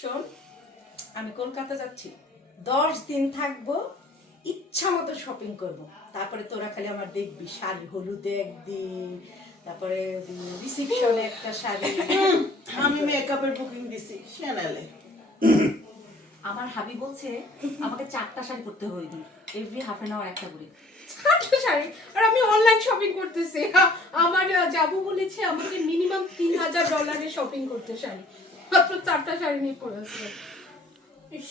শোন, আমি কলকাতা যাচ্ছি, 10 দিন থাকবো, ইচ্ছা মতো শপিং করব। তারপরে তোরা খালি আমার দেখবি শাড়ি, হলুদে একদিন, তারপরে রিসেপশনে একটা শাড়ি। আমি মেকআপের বুকিং দিছি চ্যানেলে। আমার হাবি বলছে আমাকে 4টা শাড়ি পরতে হবে দিন, এভরি হাফ এন আওয়ার একটা করে। 4টা শাড়ি? আর আমি অনলাইন শপিং করতেছি। আমার যাবো বলেছে আমাকে মিনিমাম $3000 শপিং করতে শাড়ি, মাত্র 4টা শাড়ি নিয়ে পড়েছে। ইস,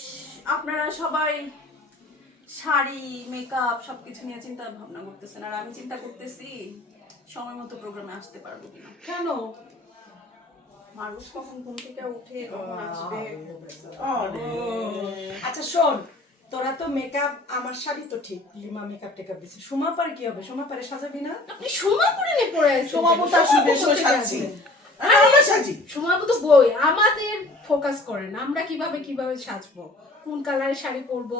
আপনারা সবাই শাড়ি মেকআপ সবকিছু নিয়ে চিন্তা ভাবনা করতেছেন, আর আমি চিন্তা করতেছি সময় মতো প্রোগ্রামে আসতে পারবো কিনা। কেন? মারুফ কখন ঘুম থেকে উঠে কখন আসবে। আচ্ছা শোন, তোরা তো মেকআপ, আমার শাড়ি তো ঠিক, লিমা মেকআপ টেকআপ দিছে। সুমা পারে কি হবে? সুমা পারে সাজাবি না? আপনি সোমাপুরে নিয়ে পড়ে আছেন। সোমাপুতা আসবে, সাজছি। আমরা সাজি। সোমাপু তো বই, আমাদের ফোকাস করেন আমরা কিভাবে সাজবো, কোন কালারের শাড়ি পরবো,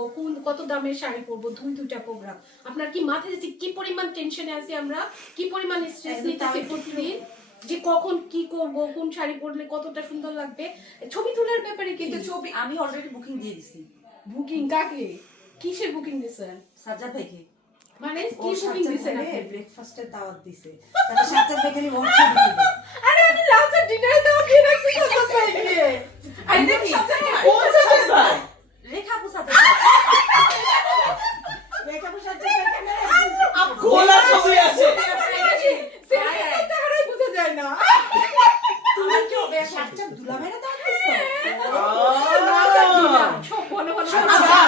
কত দামের শাড়ি পরবো, দুইটা প্রোগ্রাম। আপনার কি মাথায় যে কি পরিমাণ টেনশনে আছি আমরা, কি পরিমাণ স্ট্রেস নিতেছি প্রতিদিন, যে কখন কি করব, কোন শাড়ি পরলে কতটা সুন্দর লাগবে। ছবি তোলার ব্যাপারে কিন্তু কিন্তু ছবি আমি অলরেডি বুকিং দিয়ে দিছি। বুকিং কাকে, কিসের বুকিং দিছেন? সাজ্জাদ ভাইকে। মানে ও কি বুকিং সাজ্জাদ দিছেন ভাইরে আপনি? ব্রেকফাস্টের দাওয়াত দিছে, তাহলে সাজ্জাদ ভাই খালি ওর ছবি দিবে। আরে আমি লাঞ্চ আর ডিনারে দাও দিয়ে রাখছি সাজ্জাদ ভাইকে। আরে দেখি কোন সাজাই ভাই? রেখা আপু সাজ্জাদ ভাই। মেকআপ সাজ্জাদ ভাই কেন? গোলা ছবি আছে। চেহারাই বোঝা যায় না। তুমি কি সাজ্জাদ দুলাভাইরা দাওয়াত দিছো? সব বলো বলো। আচ্ছা,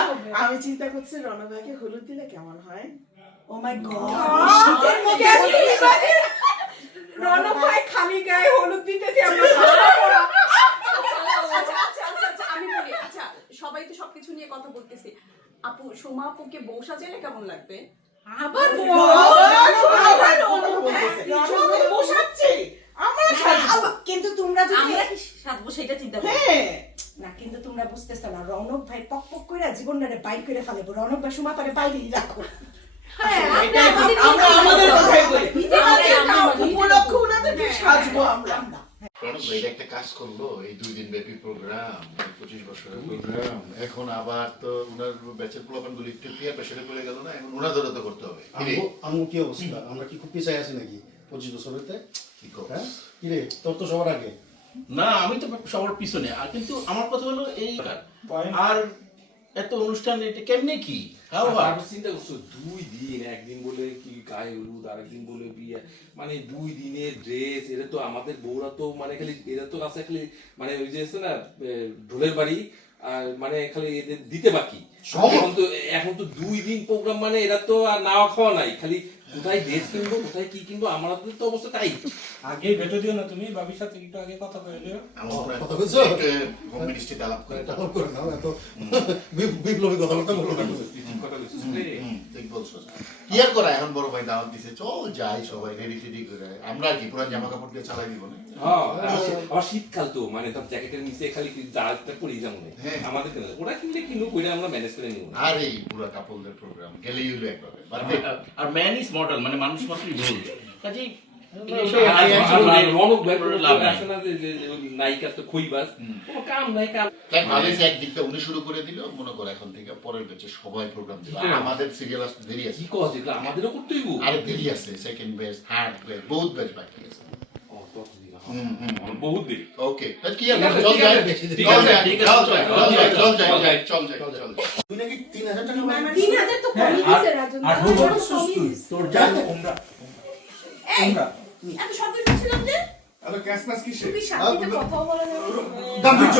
আমি চিন্তা করছি রণা ভাইকে হলুদ দিলে কেমন হয়। ও মাই গড, শীতের মধ্যে রণব ভাই খালি গায়ে হলুদ দিতেছি আমরা। আমি বলি, আচ্ছা সবাই তো সবকিছু নিয়ে কথা বলতেছি, আপু সোমা আপুকে বউ সাজাইলে কেমন লাগবে? আবার কিন্তু তোমরা যদি আমরা কি সাজবো সেটা চিন্তা করি। না, কিন্তু তোমরা বুঝতেছো না, রণব ভাই পক পক করে জীবনটারে বাইর করে ফেলবো। রণব ভাই সুমা পারে বাইরেই রাখো। আমরা আমাদের কথাই বলি। আমরা উপলক্ষ ওনাদেরকে সাজবো আমরা। রণব ভাই এটা একটা কাজ করলো, এই 2 দিন ব্যাপী প্রোগ্রাম, 25 বছরের প্রোগ্রাম, এখন আবার তো উনার ব্যাচের পোলাপানগুলি একটু ক্লিয়ার প্রেসারে পড়ে গেল না, এখন উনাদেরও তো করতে হবে। কিরে আমু কি অবস্থা? আমরা কি খুব পিছায় আছি নাকি 25 বছরেতে? কি কর? হ্যাঁ কিরে, তোর তো সবার আগে। না আমি তো সবার পিছনে, আর কিন্তু আমার কথা হলো এই আর এত অনুষ্ঠান এটা কেমনে কি চিন্তা করছো 2 দিন, একদিন বলে কি গায়ে হলুদ, আরেকদিন বলে বিয়ে, মানে 2 দিনের ড্রেস। এটা তো আমাদের বউরা তো মানে খালি এরা তো আছে খালি মানে ওই যে আছে না ঢোলের বাড়ি, আর মানে খালি এদের দিতে বাকি। এখন তো 2 দিন প্রোগ্রাম, মানে এরা তো আর নাওয়া খাওয়া নাই, খালি কোথায় ড্রেস কিনবো, কোথায় কি কিনবো, আমাদের তো অবস্থা তাই। আগে ভেটো দিও না, তুমি বাবির সাথে একটু আগে কথা বলে নিও। আমার মনে হয় কথা বলছো? একটু হোম মিনিস্ট্রিতে আলাপ করে এটা হল করে নাও, এত বিপ্লবী কথাবার্তা বলো না। কথা বলছিস রে। ঠিক বলছো। কি আর করা, এখন বড় ভাই দাওয়াত দিছে, চল যাই সবাই রেডি টেডি করে। আমরা কি পুরো জামা কাপড় দিয়ে চালাই দিব না? হ্যাঁ, আবার শীতকাল তো, মানে তার জ্যাকেটের নিচে খালি জাহাজটা পরেই যাবো না। হ্যাঁ। আমাদের কেন ওরা কিনলে কিনুক, ওইটা আমরা ম্যানেজ করে নিব। আর এই পুরো কাপলদের প্রোগ্রাম গেলেই হলো একভাবে। আর ম্যান ইজ মডেল, মানে মানুষ মাত্রই ভুল। কাজেই রনক ভাই আসে না যে নায়িকা তো খইবাজ, কোনো কাম নাই কাম। তাই ভালো হয়েছে, একদিকটা উনি শুরু করে দিল, মনে করো এখন থেকে পরের ব্যাচে সবাই প্রোগ্রাম দিল। আর আমাদের সিরিয়াল আসতে দেরি আছে। কি কওয়া যেগুলো আমাদেরও করতে হইব। আরে দেরি আছে, সেকেন্ড ব্যাচ, থার্ড ব্যাচ, বহুত ব্যাচ বাকি আছে। বহুত দেরি। ওকে, তাহলে কি আর চল যাই, চল যাই, চল যাই। তুই নাকি 3000 টাকা মানে 3000 তো কমই দিছে রাজন। আর বড় বড় কমই দিছে। তোর যা তোমরা এত শব্দ শুনছিলাম যে আরে ক্যাশ ম্যাচ কি তুই সাথে কথা বলা যাবে। গাম্ভীর্য।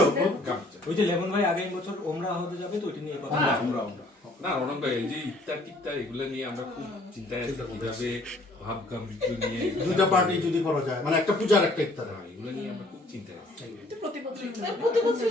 ওই যে লেমন ভাই আগামী বছর ওমরা হতে যাবে, তো ওইটা নিয়ে কথা বলবো। না রনক ভাই, এই যে ইফতার টিফতার এগুলো নিয়ে আমরা খুব চিন্তায় আছি, কিভাবে ভাব গাম্ভীর্য নিয়ে দুইটা পার্টি যদি করা যায়, মানে একটা পূজার একটা ইফতার। এগুলো নিয়ে আমরা খুব চিন্তায় আছি। প্রতি বছর